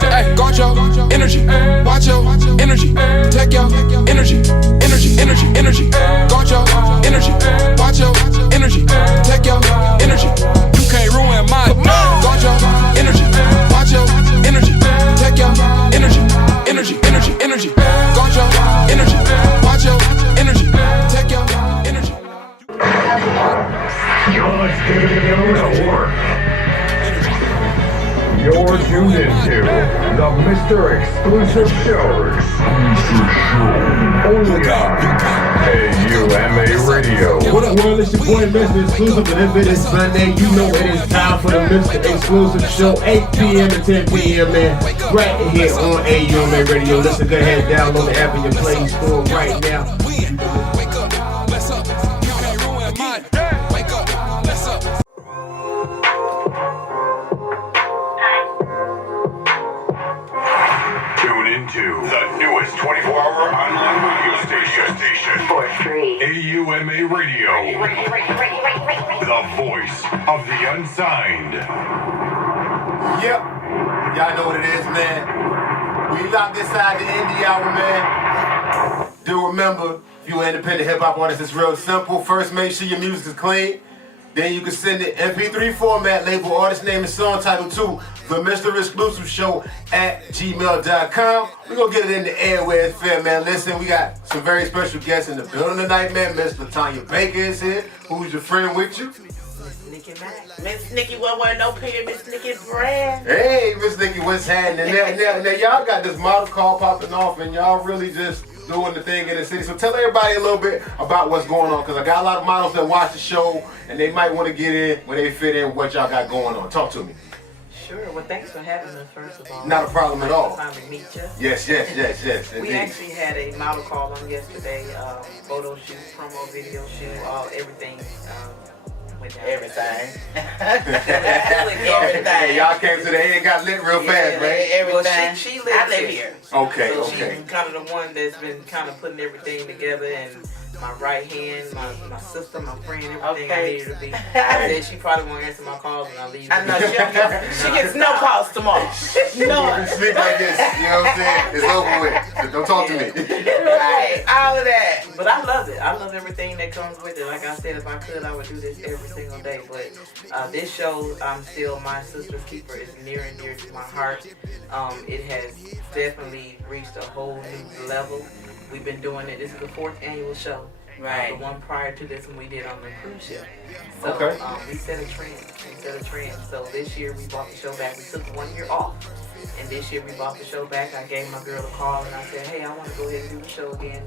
Ay, guard your energy, watch your energy, take your energy, energy. Guard your energy, watch your energy, take your energy. You can't ruin my guard your energy, watch your energy, take your energy. Guard your energy, watch your energy, take your energy. You're tuned into the Mr. Exclusive Show. Only on AUMA Radio. What up, world? It's your boy, Mr. Exclusive, and if it is Sunday, you know it is time for the Mr. Exclusive Show, 8 p.m. to 10 p.m., man. Right here on AUMA Radio. Listen, go ahead and download the app in your Play Store right now. Wake up, let's up. You can't ruin mine. Wake up, let's up. Tune into the newest 24-hour online radio station for free. AUMA Radio. The voice of the unsigned. Yep. Y'all know what it is, man. We locked inside the indie hour, man. Do remember, if you're an independent hip-hop artist, it's real simple. First, make sure your music is clean. Then you can send it MP3 format, label artist name and song title to the Mr. Exclusive Show at gmail.com. We're going to get it in the air where it's fair, man. Listen, we got some very special guests in the building tonight, man. Miss LaTanya Baker is here. Who's your friend with you? Nikki Mac. Miss Nikki one word, no period, Miss Nikki brand. Hey, Miss Nikki, what's happening? Now, y'all got this model call popping off, and y'all really just doing the thing in the city. So tell everybody a little bit about what's going on, because I got a lot of models that watch the show, and they might want to get in when they fit in what y'all got going on. Talk to me. Sure. Well, thanks for having us, first of all. Not a problem at all. Time to meet you. Yes, indeed. We actually had a model call on yesterday, photo shoot, promo video shoot, everything. Everything. Hey, y'all came to the head and got lit real fast, man. Everything. Well, she I lives live here. Okay. So she's kind of the one that's been kind of putting everything together, and my right hand, my sister, my friend, everything I needed to be. I said she probably won't answer my calls when I leave. I know she gets no calls tomorrow. No. Sleep like this, you know what I'm saying? It's over with. Don't talk to me. Right, all of that. But I love it. I love everything that comes with it. Like I said, if I could, I would do this every single day. But this show, I'm still my sister's keeper, is near and dear to my heart. It has definitely reached a whole new level. We've been doing it. This is the 4th annual show. Right. The one prior to this one we did on the cruise ship. So Okay. We set a trend. So this year we brought the show back. We took 1 year off. And this year we brought the show back. I gave my girl a call and I said, hey, I want to go ahead and do the show again.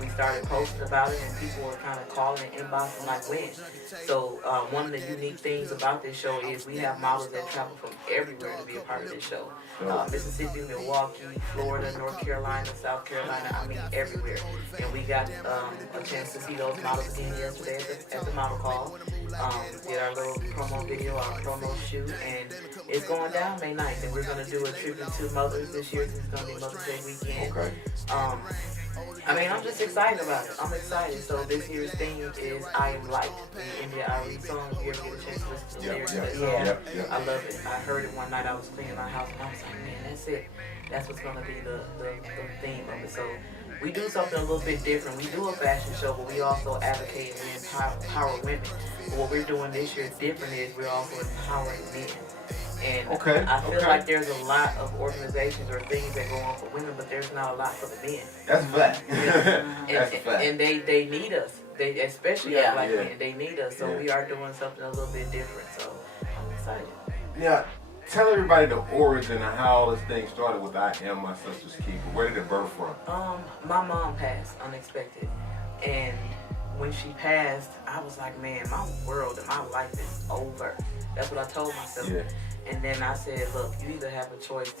We started posting about it and people were kind of calling and inboxing like, when? So one of the unique things about this show is we have models that travel from everywhere to be a part of this show. Mississippi, Milwaukee, Florida, North Carolina, South Carolina, I mean everywhere. And we got a chance to see those models again yesterday at the model call. Did our little promo video, our promo shoot, and it's going down May 9th. And we're going to do a tribute to mothers this year. It's going to be Mother's Day weekend. Okay. I mean, I'm just excited about it. I'm excited. So this year's theme is I Am Light, the India Ari song. If you ever get a chance to listen to the lyrics of that song, I love it. I heard it one night. I was cleaning my house and I was like, man, that's it. That's what's going to be the theme of it. So we do something a little bit different. We do a fashion show, but we also advocate and we empower women. But what we're doing this year different is we're also empowering men. And I feel like there's a lot of organizations or things that go on for women, but there's not a lot for the men. That's a fact. That's a fact. And they need us. They especially black men. They need us. So we are doing something a little bit different. So I'm excited. Yeah. Tell everybody the origin of how all this thing started with I Am My Sister's Keeper. Where did it birth from? My mom passed unexpected, and when she passed, I was like, man, my world and my life is over. That's what I told myself. Yeah. And then I said, look, you either have a choice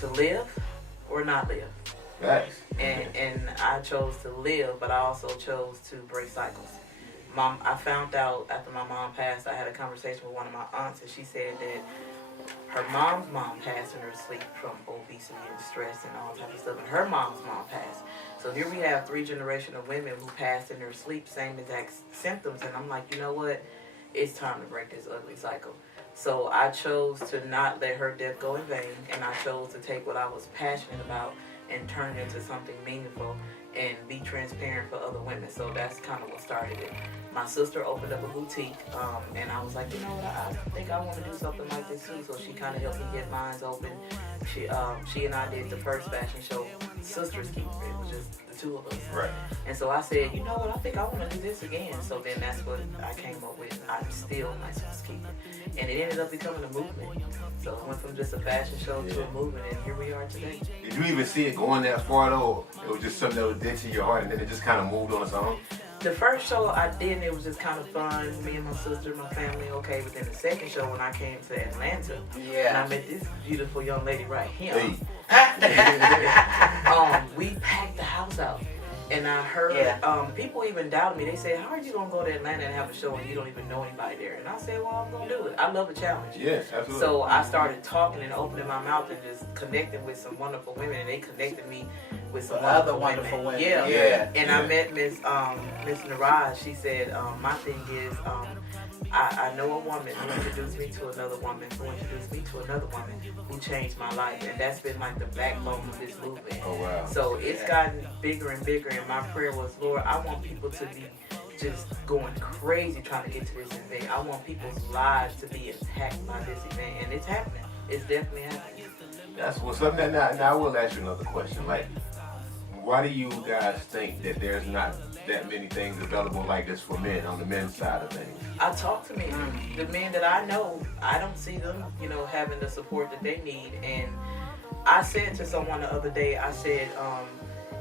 to live or not live. Right. And I chose to live, but I also chose to break cycles. I found out after my mom passed, I had a conversation with one of my aunts, and she said that her mom's mom passed in her sleep from obesity and stress and all types of stuff, and her mom's mom passed. So here we have 3 generations of women who passed in their sleep, same exact symptoms, and I'm like, you know what? It's time to break this ugly cycle. So I chose to not let her death go in vain, and I chose to take what I was passionate about and turn it into something meaningful and be transparent for other women. So that's kind of what started it. My sister opened up a boutique, and I was like, you know what, I think I want to do something like this too. So she kind of helped me get mine open. She and I did the first fashion show, Sisters Keeper. It was just the two of us. Right. And so I said, you know what, I think I want to do this again. So then that's what I came up with. I'm still my Sisters Keeper. And it ended up becoming a movement. So it went from just a fashion show to a movement, and here we are today. Did you even see it going that far though? It was just something that was dear to your heart, and then it just kind of moved on its own. The first show I did, and it was just kind of fun. Me and my sister, my family, okay. But then the second show, when I came to Atlanta, and I met this beautiful young lady right here, we packed the house out. And I heard people even doubted me. They said, how are you going to go to Atlanta and have a show and you don't even know anybody there? And I said, well, I'm going to do it. I love a challenge. Yeah, absolutely. So I started talking and opening my mouth and just connecting with some wonderful women. And they connected me with some other wonderful women. Yeah. And I met Miss Naraj. She said, my thing is, I know a woman who introduced me to another woman, who introduced me to another woman, who changed my life. And that's been like the backbone of this movement. Oh, wow. So it's gotten bigger and bigger. And my prayer was, Lord, I want people to be just going crazy trying to get to this event. I want people's lives to be intact by this event. And it's happening. It's definitely happening. That's what's up. Now I will ask you another question. Like, why do you guys think that there's not that many things available like this for men on the men's side of things? I talk to men. The men that I know, I don't see them, having the support that they need. And I said to someone the other day, I said,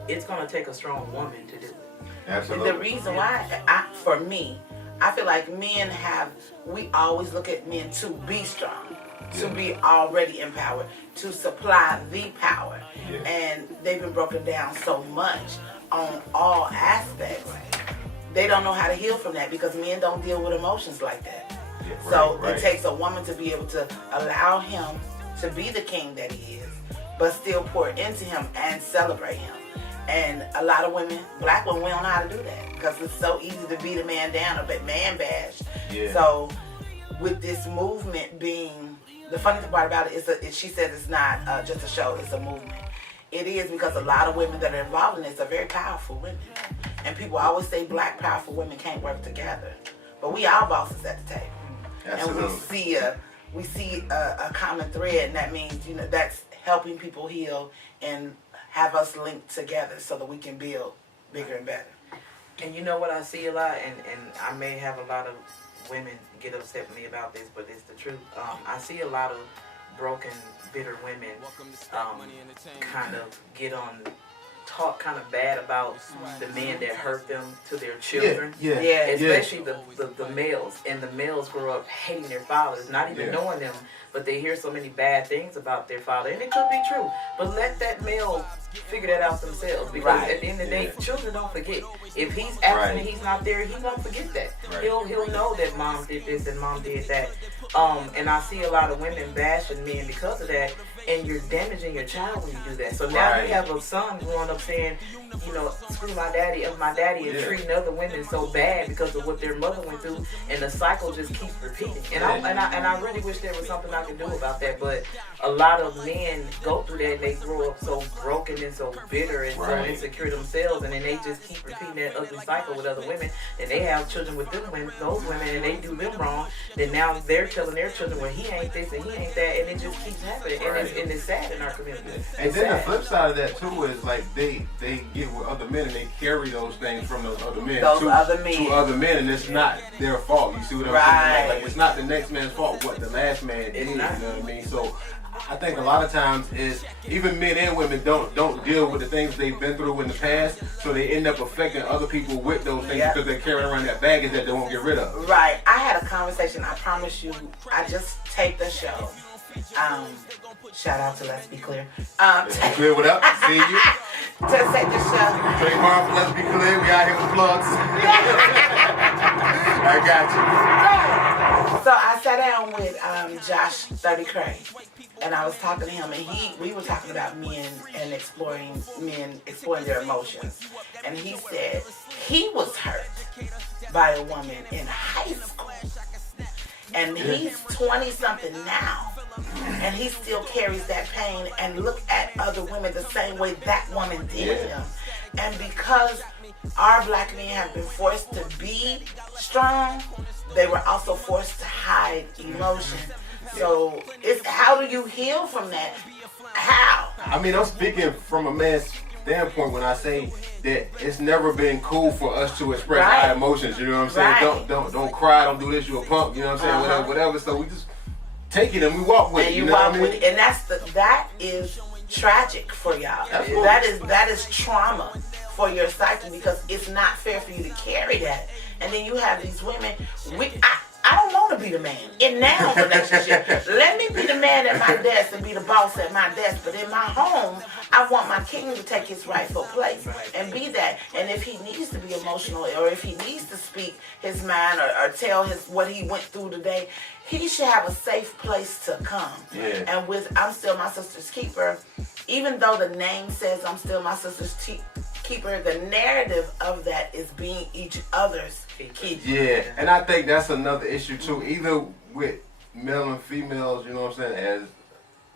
it's going to take a strong woman to do it. Absolutely. The reason why, for me, I feel like we always look at men to be strong, to be already empowered, to supply the power. Yeah. And they've been broken down so much on all aspects. They don't know how to heal from that because men don't deal with emotions like that. Yeah, So right. it takes a woman to be able to allow him to be the king that he is, but still pour into him and celebrate him. And a lot of women, black women, we don't know how to do that because it's so easy to beat a man down or man bash. Yeah. So with this movement being, the funny part about it is she says it's not just a show, it's a movement. It is because a lot of women that are involved in this are very powerful women. And people always say black powerful women can't work together. But we are bosses at the table. Absolutely. And we see a common thread, and that means, that's helping people heal and have us linked together so that we can build bigger and better. And you know what I see a lot, and I may have a lot of women get upset with me about this, but it's the truth. I see a lot of broken, bitter women kind of talk kind of bad about the men that hurt them to their children. Yeah. Especially the males. And the males grow up hating their fathers, not even knowing them, but they hear so many bad things about their father. And it could be true. But let that male figure that out themselves. Because at the end of the day, children don't forget. If he's absent and he's not there, he won't forget that. Right. He'll know that mom did this and mom did that. And I see a lot of women bashing men because of that. And you're damaging your child when you do that. So now you have a son growing up saying, screw my daddy, and treating other women so bad because of what their mother went through, and the cycle just keeps repeating. And I really wish there was something I could do about that. But a lot of men go through that and they grow up so broken and so bitter and so insecure themselves, and then they just keep repeating that ugly cycle with other women. And they have children with those women, and they do them wrong. Then now they're telling their children, well, he ain't this and he ain't that, and it just keeps happening. And it's sad in our community. And then the flip side of that too is like they get with other men and they carry those things from those other men to other men, and it's not their fault. You see what I'm saying? Like it's not the next man's fault what the last man did. You know what I mean? So I think a lot of times is even men and women don't deal with the things they've been through in the past, so they end up affecting other people with those things because they're carrying around that baggage that they won't get rid of. Right. I had a conversation. I promise you. I just taped the show. Shout out to Let's Be Clear. Let's Be Clear, what up? See you. To take the show. Trademark for Let's Be Clear. We out here with plugs. I got you. So I sat down with Josh 30 Cray, and I was talking to him, and we were talking about men exploring their emotions, and he said he was hurt by a woman in high school. And he's 20-something now. And he still carries that pain and look at other women the same way that woman did him. And because our black men have been forced to be strong, they were also forced to hide emotion. So it's how do you heal from that? How? I mean, I'm speaking from a man's standpoint when I say that it's never been cool for us to express our emotions. You know what I'm saying? Don't cry, don't do this. You a punk. You know what I'm saying? Whatever. So we just take it and we walk with it. You know what I mean? And that is tragic for y'all. That is trauma for your psyche because it's not fair for you to carry that. And then you have these women. I don't want to be the man in now relationship. Let me be the man at my desk and be the boss at my desk. But in my home, I want my king to take his rightful place and be that. And if he needs to be emotional or if he needs to speak his mind or tell what he went through today, he should have a safe place to come. Yeah. And with I'm Still My Sister's Keeper, even though the name says I'm still my sister's keeper, the narrative of that is being each other's keeper. Yeah, and I think that's another issue too. Either with male and females, you know what I'm saying, as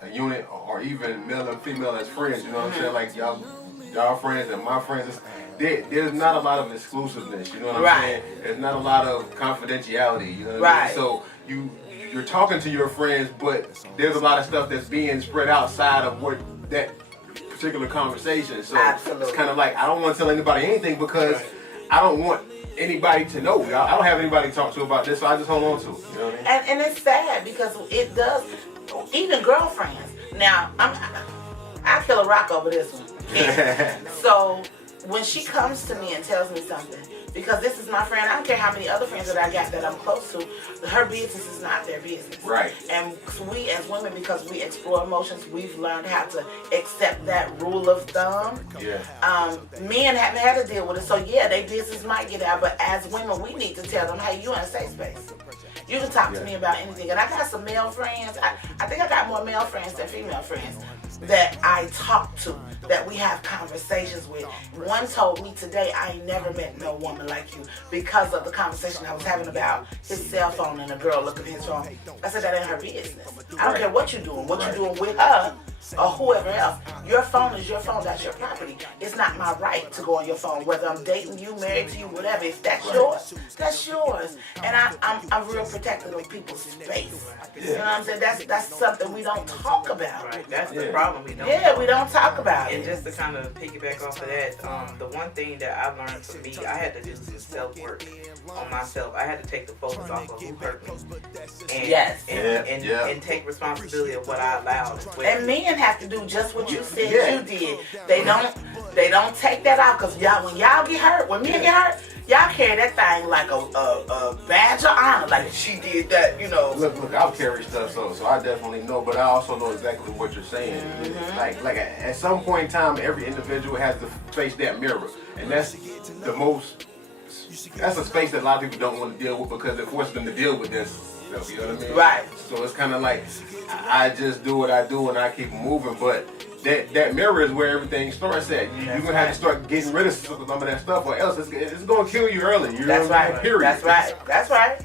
a unit, or even male and female as friends, you know what I'm saying, like y'all friends and my friends. There's not a lot of exclusiveness, you know what I'm saying? There's not a lot of confidentiality, you know what I mean? So you're talking to your friends, but there's a lot of stuff that's being spread outside of what that particular conversation. So it's kind of like I don't want to tell anybody anything because I don't want anybody to know. I don't have anybody to talk to about this, so I just hold on to it. You know what I mean? And it's sad because it does. Even girlfriends. Now I kill a rock over this one. So when she comes to me and tells me something, because this is my friend, I don't care how many other friends that I got that I'm close to, her business is not their business. Right. And we as women, because we explore emotions, we've learned how to accept that rule of thumb. Yeah. Men haven't had to deal with it, so yeah, their business might get out, but as women, we need to tell them, hey, you're in a safe space. You can talk to me about anything. And I got some male friends. I think I got more male friends than female friends that I talk to, that we have conversations with. One told me today, I ain't never met no woman like you because of the conversation I was having about his cell phone and a girl looking at his phone. I said, that ain't her business. I don't care what you're doing with her or whoever else. Your phone is your phone. That's your property. It's not my right to go on your phone, whether I'm dating you, married to you, whatever. If that's yours, that's yours. And I'm real protective of people's space. You know what I'm saying? That's something we don't talk about. Right. That's the problem. We don't. Yeah, we don't talk about it. And just to kind of piggyback off of that, the one thing that I learned for me, I had to do some self-work on myself. I had to take the focus off of who hurt me. And, and take responsibility of what I allowed. And men have to do just what you said you did. They don't take that out because when y'all get hurt, when men get hurt, y'all carry that thing like a badge of honor, like she did that, you know. Look, I've carried stuff, so I definitely know, but I also know exactly what you're saying. Mm-hmm. Like at some point in time, every individual has to face that mirror, and that's a space that a lot of people don't want to deal with because it forces them to deal with this stuff. You know what I mean? Right. So it's kind of like I just do what I do and I keep moving, but that mirror is where everything starts at. You're gonna have to start getting rid of some of that stuff, or else it's gonna kill you early. You know what I mean? Period. That's right.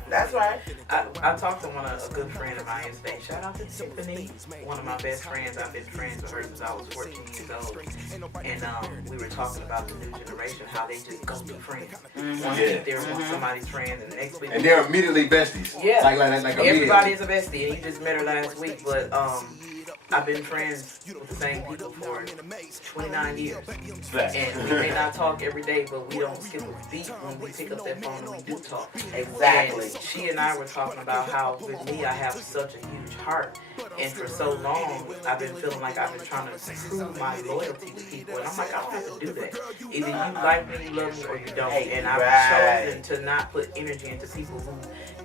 I talked to a good friend of mine yesterday. Shout out to Tiffany, one of my best friends. I've been friends with her since I was 14 years old. And we were talking about the new generation, how they just go through friends. One week they're somebody's friend, and the next week they're immediately besties. Yeah, like everybody is a bestie, and you just met her last week, but I've been friends with the same people for 29 years. And we may not talk every day, but we don't skip a beat when we pick up that phone and we do talk. Exactly. And she and I were talking about how with me I have such a huge heart. And for so long, I've been feeling like I've been trying to prove my loyalty to people. And I'm like, I don't have to do that. Either you like me, you love me, or you don't. And I've chosen to not put energy into people who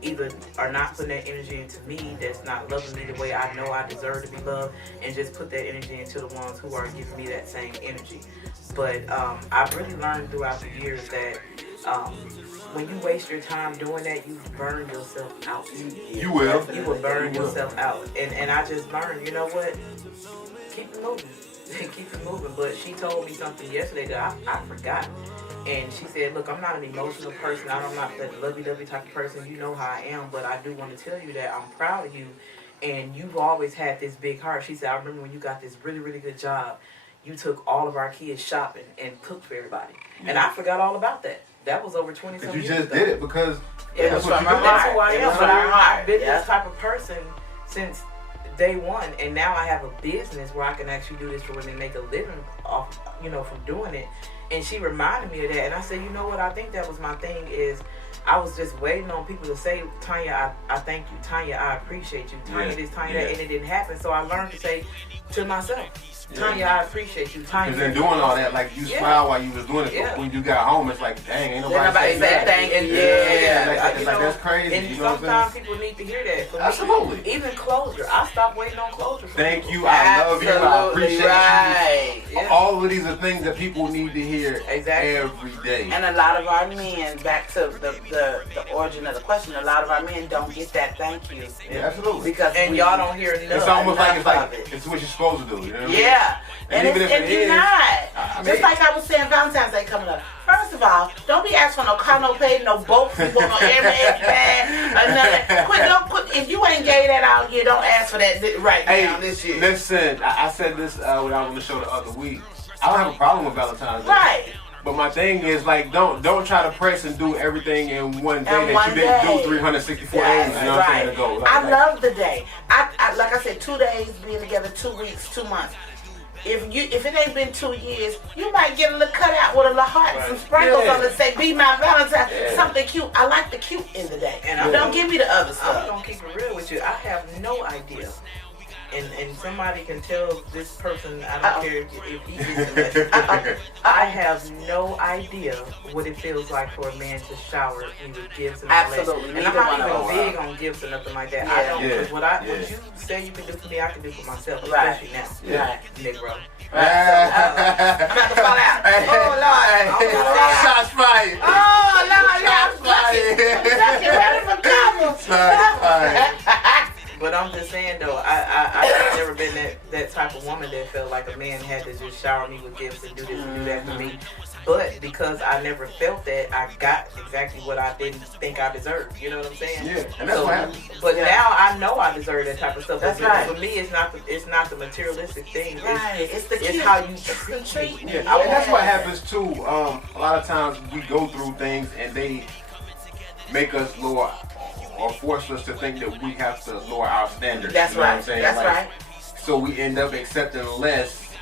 either are not putting that energy into me, that's not loving me the way I know I deserve to be loved, and just put that energy into the ones who are giving me that same energy. But I've really learned throughout the years that when you waste your time doing that, you burn yourself out. You will. You will burn yourself out. And I just learned, you know what? Keep it moving. Keep it moving. But she told me something yesterday that I forgot. And she said, look, I'm not an emotional person. I'm not that lovey-dovey type of person. You know how I am, but I do want to tell you that I'm proud of you. And you've always had this big heart. She said, I remember when you got this really, really good job, you took all of our kids shopping and cooked for everybody. Yeah. And I forgot all about that. That was over 20 some years ago. You just did it because that's what you do. That's who I am. I've been this type of person since day one. And now I have a business where I can actually do this for women and make a living off, from doing it. And she reminded me of that. And I said, you know what? I think that was my thing is I was just waiting on people to say, Tanya, I thank you. Tanya, I appreciate you. Tanya this, Tanya that. And it didn't happen. So I learned to say to myself, Tanya, I appreciate you. Tanya. Because in doing all that, like you smiled while you was doing it. But when you got home, it's like, dang, ain't nobody saying that. Thank you. Like that's crazy. And sometimes people need to hear that. Absolutely. Even closure. I stopped waiting on closure. Thank you. I love you. I appreciate you. All of these are things that people need to hear every day. And a lot of our men, back to the origin of the question, a lot of our men don't get that thank you. Yeah, absolutely. Because y'all don't hear enough. It's almost it's what you're supposed to do. You know what I mean? Yeah. And even if it you're is, not. Just like I was saying, Valentine's Day coming up. First of all, don't be asking for no car, no pay, no boat, no Amex bag, or nothing. If you ain't gave that out here, don't ask for that right now this year. Listen, I said this when I was on the show the other week. I don't have a problem with Valentine's Day. Right. But my thing is, like, don't try to press and do everything in one day that you didn't do 364 days. You know what I'm saying? To go. I love the day. I like I said, 2 days being together, 2 weeks, 2 months. If it ain't been 2 years, you might get a little cutout with a little heart and some sprinkles on it, say, be my Valentine. Something cute. I like the cute in the day. And don't give me the other stuff. I'm going to keep it real with you. I have no idea. And somebody can tell this person, I don't care if he is a I have no idea what it feels like for a man to shower me with gifts and all that. Absolutely. And I'm not even big on gifts or nothing like that. I don't, because what you say you can do for me, I can do for myself, especially now. Right. Negro. I'm about to fall out. Oh, Lord. Shots fired. Oh, Lord. Shots fired. Ready for trouble. Shots fired. But I'm just saying though, I've never been that type of woman that felt like a man had to just shower me with gifts and do this and do that for me. But because I never felt that, I got exactly what I didn't think I deserved. You know what I'm saying? Yeah, and that's what happened. But now I know I deserve that type of stuff. That's right. For me, it's not the materialistic thing. Right. It's how you treat me. Yeah, and that's what happens too. A lot of times we go through things and they make us lower or force us to think that we have to lower our standards. That's you know right. What I'm saying? That's right. So we end up accepting less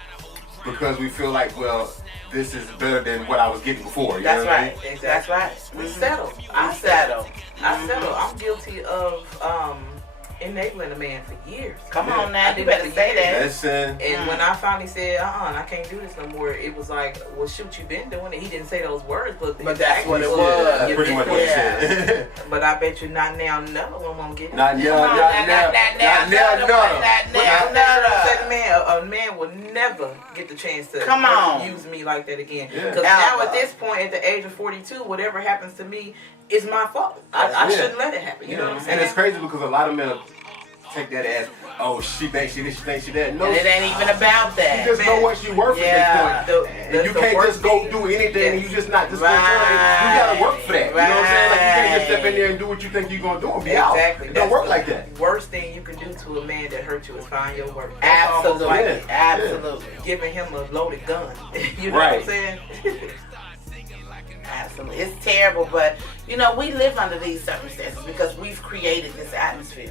because we feel like, well, this is better than what I was getting before. You That's know right. What I mean? That's right. We settle. I settle. I'm guilty of enabling a man for years. Come on now, you better say that. Listen. And when I finally said, I can't do this no more, it was like, well, shoot, you been doing it. He didn't say those words, but that's what it was. That's pretty much what he said. But I bet you not now, none of them won't get it. Not now. A man will never get the chance to use me like that again. Because now at this point, at the age of 42, whatever happens to me is my fault. I shouldn't let it happen. You know what I'm saying? And it's crazy because a lot of men take that as, oh, she thinks she this, she thinks she that. No, and it ain't even about that. You just know what you worth at this point. And you can't just go do anything and you just not just go tell it. You gotta work for that. You know what I'm saying? Like you can't just step in there and do what you think you're gonna do and be out. It don't work like that. Worst thing you can do to a man that hurt you is find your worth. Absolutely. Absolutely. Giving him a loaded gun. You know what I'm saying? Absolutely. It's terrible, but we live under these circumstances because we've created this atmosphere.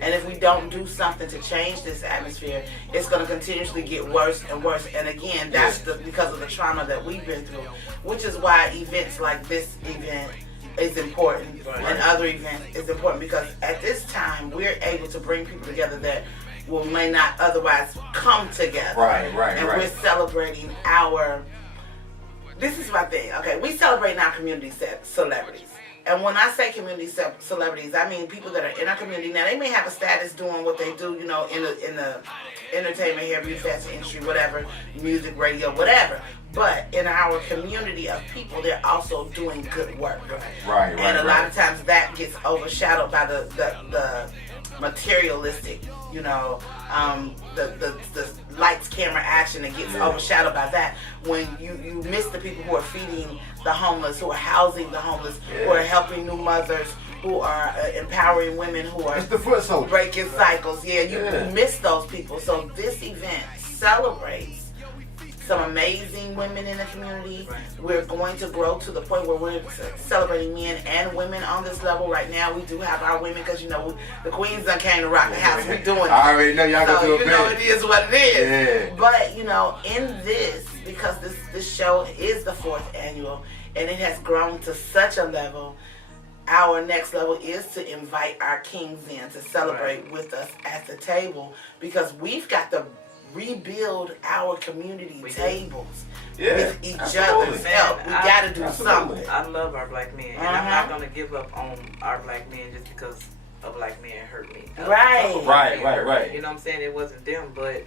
And if we don't do something to change this atmosphere, it's going to continuously get worse and worse. And again, that's because of the trauma that we've been through, which is why events like this event is important and other events is important, because at this time we're able to bring people together that may not otherwise come together. Right. And we're celebrating this is my thing, okay? We celebrate our community celebrities. And when I say community celebrities, I mean people that are in our community. Now, they may have a status doing what they do, in the entertainment, hair, beauty, fashion industry, whatever, music, radio, whatever. But in our community of people, they're also doing good work. Right. And a lot of times that gets overshadowed by the materialistic, the lights, camera action and gets overshadowed by that. When you miss the people who are feeding the homeless, who are housing the homeless, who are helping new mothers, who are empowering women, who are It's the foot soldier. breaking cycles. You miss those people. So this event celebrates some amazing women in the community. We're going to grow to the point where we're celebrating men and women on this level. Right now, we do have our women because, you know, the queens done came to rock the house. We're doing it. I already know y'all gonna do it you know, better. it is what it is. Yeah. But, you know, in this, because this show is the 4th annual, and it has grown to such a level, our next level is to invite our kings in to celebrate with us at the table, because we've got to rebuild our community tables with each other's help. We got to do something. I love our black men, and I'm not going to give up on our black men just because a black man hurt me. Right. You know what I'm saying? It wasn't them, but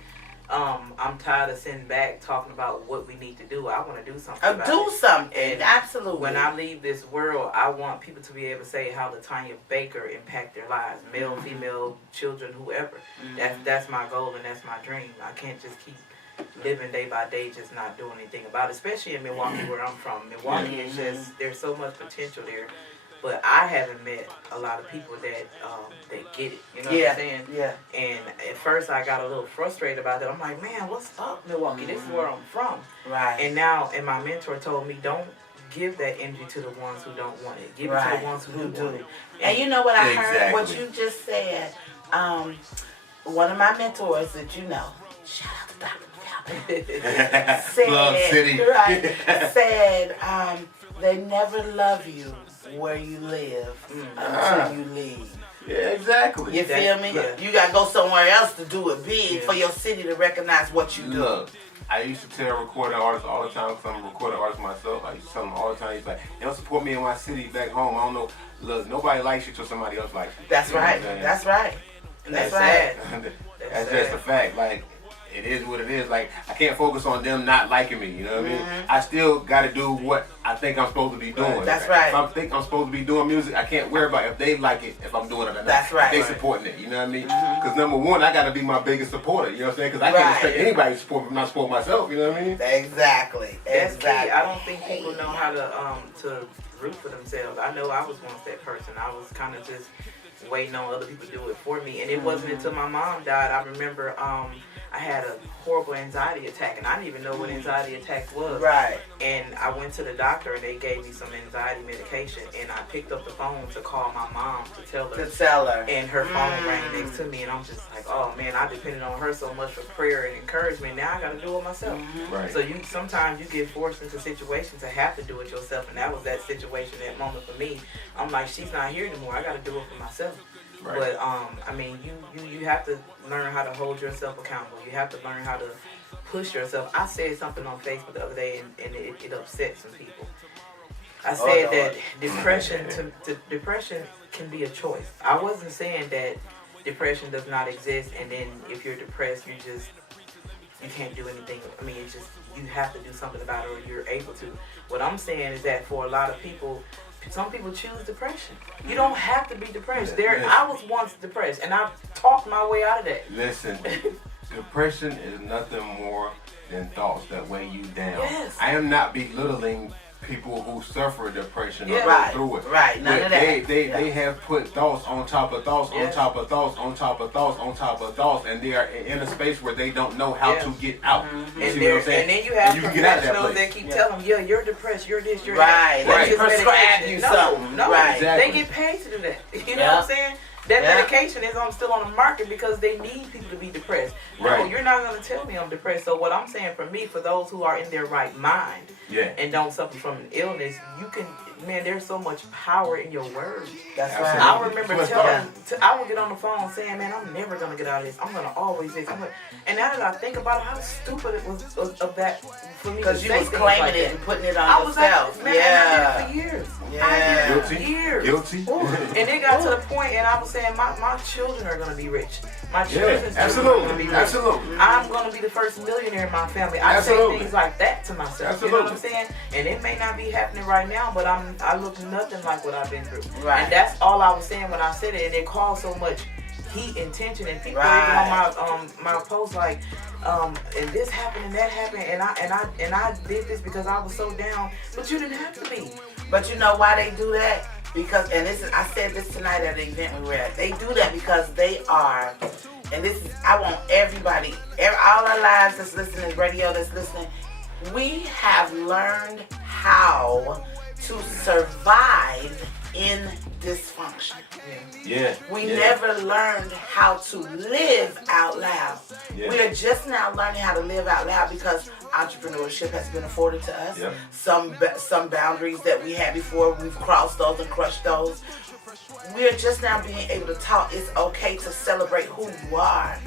I'm tired of sitting back talking about what we need to do. I want to do something about Do it. something. And Absolutely. when I leave this world, I want people to be able to say how Latanya Baker impacted their lives, male, female, children, whoever. That's my goal and that's my dream. I can't just keep living day by day just not doing anything about it, especially in Milwaukee where I'm from. Milwaukee is just, there's so much potential there. But I haven't met a lot of people that get it. You know what I'm saying? Yeah. And at first I got a little frustrated about that. I'm like, man, what's up, Milwaukee? This is where I'm from. Right. And now, and my mentor told me, don't give that energy to the ones who don't want it. Give it to the ones who do want it. And you know what I heard? Exactly. What you just said. One of my mentors that you know, shout out to Dr. said, Love City. said, they never love you where you live until you leave. Yeah, exactly. You feel me? Yeah. You got to go somewhere else to do it big for your city to recognize what you do. Look, I used to tell recording artists all the time, because I'm a recording artist myself. I used to tell them all the time, he's like, they don't support me in my city back home. I don't know. Look, nobody likes you till somebody else likes you. That's You know right. what I'm saying? That's right. That's right. That's just a fact. Like, it is what it is. Like, I can't focus on them not liking me. You know what I mean? I still got to do what I think I'm supposed to be doing. That's right. If I think I'm supposed to be doing music, I can't worry about if they like it, if I'm doing it or not. That's right. If they supporting it. You know what I mean? Because number one, I got to be my biggest supporter. You know what I'm saying? Because I can't expect anybody to support me if I'm not supporting myself. You know what I mean? Exactly. That's key. I don't think people know how to root for themselves. I know I was once that person. I was kind of just waiting on other people to do it for me. And it wasn't until my mom died, I remember I had a horrible anxiety attack, and I didn't even know what anxiety attack was. Right. And I went to the doctor, and they gave me some anxiety medication, and I picked up the phone to call my mom to tell her. And her phone rang next to me, and I'm just like, oh man, I depended on her so much for prayer and encouragement. Now I got to do it myself. Right. So sometimes you get forced into situations to have to do it yourself, and that was that situation, that moment for me. I'm like, she's not here anymore. I got to do it for myself. Right. But I mean, you have to learn how to hold yourself accountable. You have to learn how to push yourself. I said something on Facebook the other day, and it upset some people. I said that depression can be a choice. I wasn't saying that depression does not exist, and then if you're depressed, you can't do anything. I mean, it's just, you have to do something about it, or you're able to. What I'm saying is that for a lot of people, some people choose depression. You don't have to be depressed. I was once depressed, and I talked my way out of that. Listen, depression is nothing more than thoughts that weigh you down. Yes. I am not belittling people who suffer depression or Right. go through it. Right. None of that. They have put thoughts on top of thoughts on top of thoughts on top of thoughts on top of thoughts, and they are in a space where they don't know how to get out. You see what I'm saying? And then you have can get out of that professionals place. that keep telling them, yeah, you're depressed, you're this, you're Right. that. Let me That's just prescribe medication. you No, something. No, Right. Exactly. They get paid to do that. You know what I'm saying? That medication is still on the market because they need people to be depressed. No, Right. you're not going to tell me I'm depressed. So what I'm saying, for me, for those who are in their right mind and don't suffer from an illness, you can, man, there's so much power in your words. That's Absolutely. right. I remember telling, I would get on the phone saying, man, I'm never going to get out of this. I'm going to always this. And now that I think about it, how stupid it was of that for me to Because you say was things claiming like it that. and putting it on I was yourself. like, man, I did it for years. I did it for Guilty. years. Guilty. And it got to the point, and I was saying, my children are going to be rich. My children's children are going to be rich. Absolutely. I'm going to be the first millionaire in my family. I Absolutely. say things like that to myself. You know what I'm saying? And it may not be happening right now, but I look nothing like what I've been through. Right. And that's all I was saying when I said it, and it caused so much heat and tension, and people even on my post like, and this happened and that happened, and I did this because I was so down, but you didn't have to be. But you know why they do that? Because, and this is, I said this tonight at the event we were at. They do that because they are, and this is, I want everybody, all our lives that's listening, radio that's listening, we have learned how to survive in dysfunction. Yeah. We never learned how to live out loud. Yeah. We are just now learning how to live out loud because entrepreneurship has been afforded to us. Yep. Some boundaries that we had before, we've crossed those and crushed those. We are just now being able to talk. It's okay to celebrate who you are.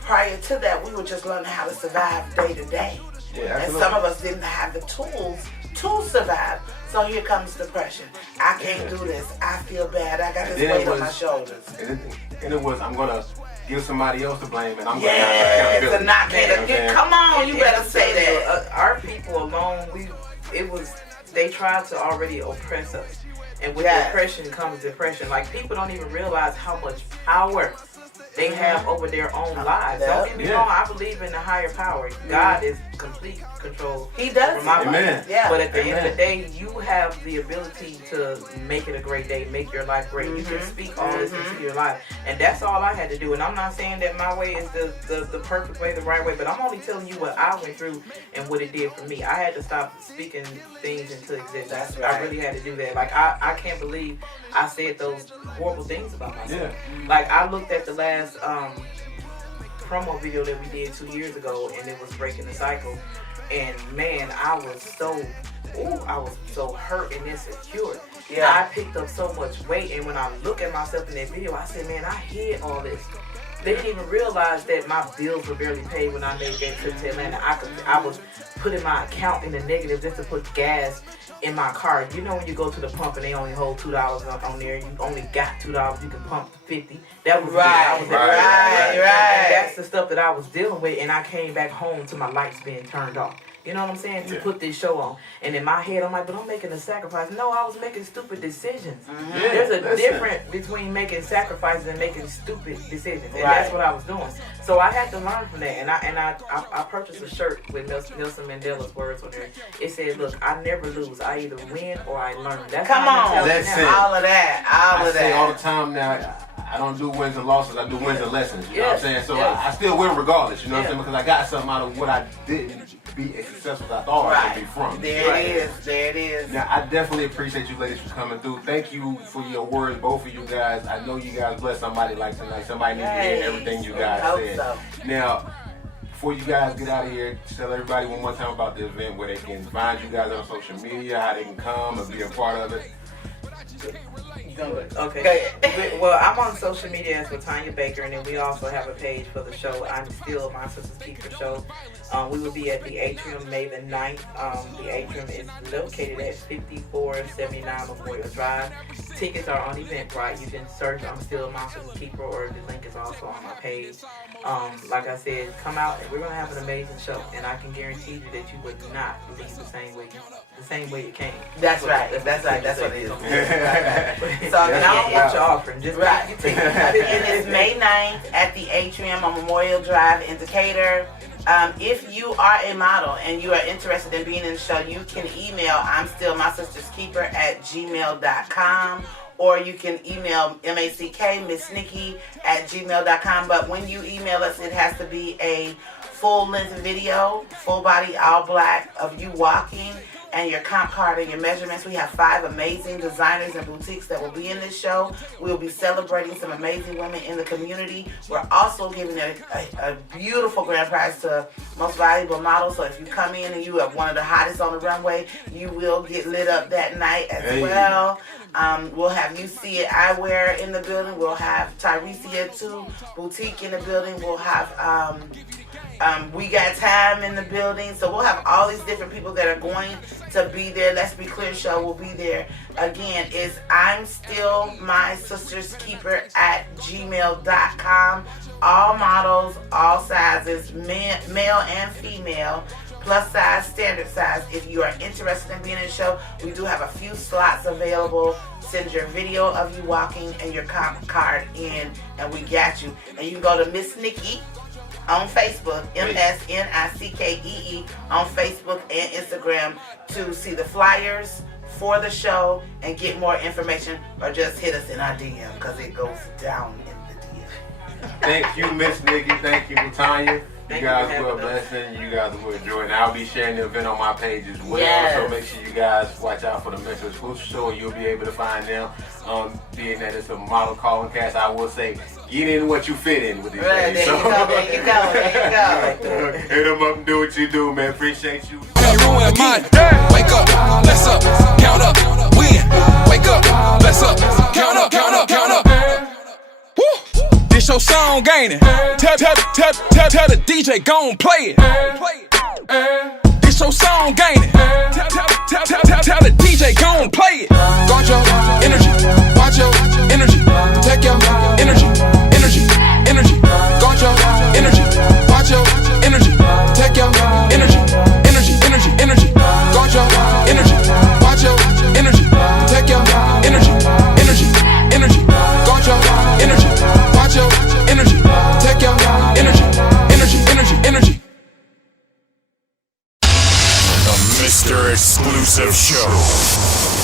Prior to that, we were just learning how to survive day to day. Yeah, and some of us didn't have the tools to survive. So here comes depression. I can't do this. I feel bad. I got this weight on my shoulders. And it was, I'm going to give somebody else the blame, and I'm going to have accountability. Come on, you better say that. Our people alone, they tried to already oppress us. And with oppression comes depression. Like, people don't even realize how much power they have over their own lives. Don't get me wrong, I believe in the higher power. God is complete control. He does. For my life. Yeah. But at the end of the day, you have the ability to make it a great day, make your life great. You can speak all this into your life. And that's all I had to do. And I'm not saying that my way is the perfect way, the right way, but I'm only telling you what I went through and what it did for me. I had to stop speaking things into existence. That's right. I really had to do that. Like, I can't believe I said those horrible things about myself. Yeah. Like, I looked at the last promo video that we did 2 years ago, and it was Breaking the Cycle, and man, I was so hurt and insecure. I picked up so much weight, and when I look at myself in that video, I said, man, I hid all this. They didn't even realize that my bills were barely paid when I made that trip to Atlanta. I was putting my account in the negative just to put gas in my car. You know when you go to the pump and they only hold $2 on there, you only got $2, you can pump 50. That was right. And that's the stuff that I was dealing with, and I came back home to my lights being turned off. You know what I'm saying? To put this show on. And in my head, I'm like, but I'm making a sacrifice. No, I was making stupid decisions. There's a difference between making sacrifices and making stupid decisions. And that's what I was doing. So I had to learn from that. And I purchased a shirt with Nelson Mandela's words on there. It said, look, I never lose. I either win or I learn. That's Come on. That's it. All of that. I say all the time now, I don't do wins and losses, I do wins and lessons. You know what I'm saying? So I still win regardless, you know what I'm saying? Because I got something out of what I didn't be as successful as I thought I could be from. There it is. Now, I definitely appreciate you ladies for coming through. Thank you for your words, both of you guys. I know you guys blessed somebody like tonight. Somebody needs to hear everything you guys said. So. Now, before you guys get out of here, tell everybody one more time about the event, where they can find you guys on social media, how they can come and be a part of it. Okay. Well, I'm on social media as Latanya Baker, and then we also have a page for the show. I'm Still My Sister's Keeper show. We will be at the Atrium May the 9th. The Atrium is located at 5479 Memorial Drive. Tickets are on Eventbrite. You can search I'm Still My Sister's Keeper, or the link is also on my page. Like I said, come out and we're gonna have an amazing show, and I can guarantee you that you would not leave the same way you came. That's right. That's what it is. So I don't want your offering. Just right. It is May 9th at the Atrium on Memorial Drive in Decatur. If you are a model and you are interested in being in the show, you can email I'm Still My Sister's Keeper at gmail.com, or you can email Miss Nikki at gmail.com. But when you email us, it has to be a full-length video, full body, all black, of you walking, and your comp card and your measurements. We have 5 amazing designers and boutiques that will be in this show. We'll be celebrating some amazing women in the community. We're also giving a beautiful grand prize to most valuable model. So if you come in and you are one of the hottest on the runway, you will get lit up that night as well. We'll have UC Eyewear in the building. We'll have Tyresia 2 Boutique in the building. We'll have We Got Time in the building. So we'll have all these different people that are going to be there. Let's Be Clear show will be there. Again, it's I'm Still My Sister's Keeper at gmail.com. All models, all sizes, male and female. plus size, standard size. If you are interested in being in the show, we do have a few slots available. Send your video of you walking and your comp card in, and we got you. And you can go to Miss Nikki on Facebook, MSNICKEE on Facebook and Instagram to see the flyers for the show and get more information, or just hit us in our DM because it goes down in the DM. Thank you, Miss Nikki. Thank you, Tanya. Thank You you guys for were a having us. blessing. You guys were enjoying. I'll be sharing the event on my page as well. Yes. So make sure you guys watch out for the Mental Exclusive Show. You'll be able to find them. Being that it's a model calling cast, I will say, get in what you fit in with these Right, ladies. there you go, there you go, there you go. Hit them up and do what you do, man. Appreciate you. Can't ruin mine. Wake up, let's up, count up, win. Wake up, let's up, count up, count up, count up. Woo! This your song, ain't it? Tell the DJ gon' play it. This your song, ain't it? Tell the DJ gon' play it. Guard your energy, watch your energy, take your energy, energy, energy. Guard your energy, watch your energy, take your energy, energy, energy, energy. Guard your energy, watch your energy, take your energy, energy, energy. Guard your energy, watch your energy, take your energy, energy, energy, energy. The Mr. Exclusive Show.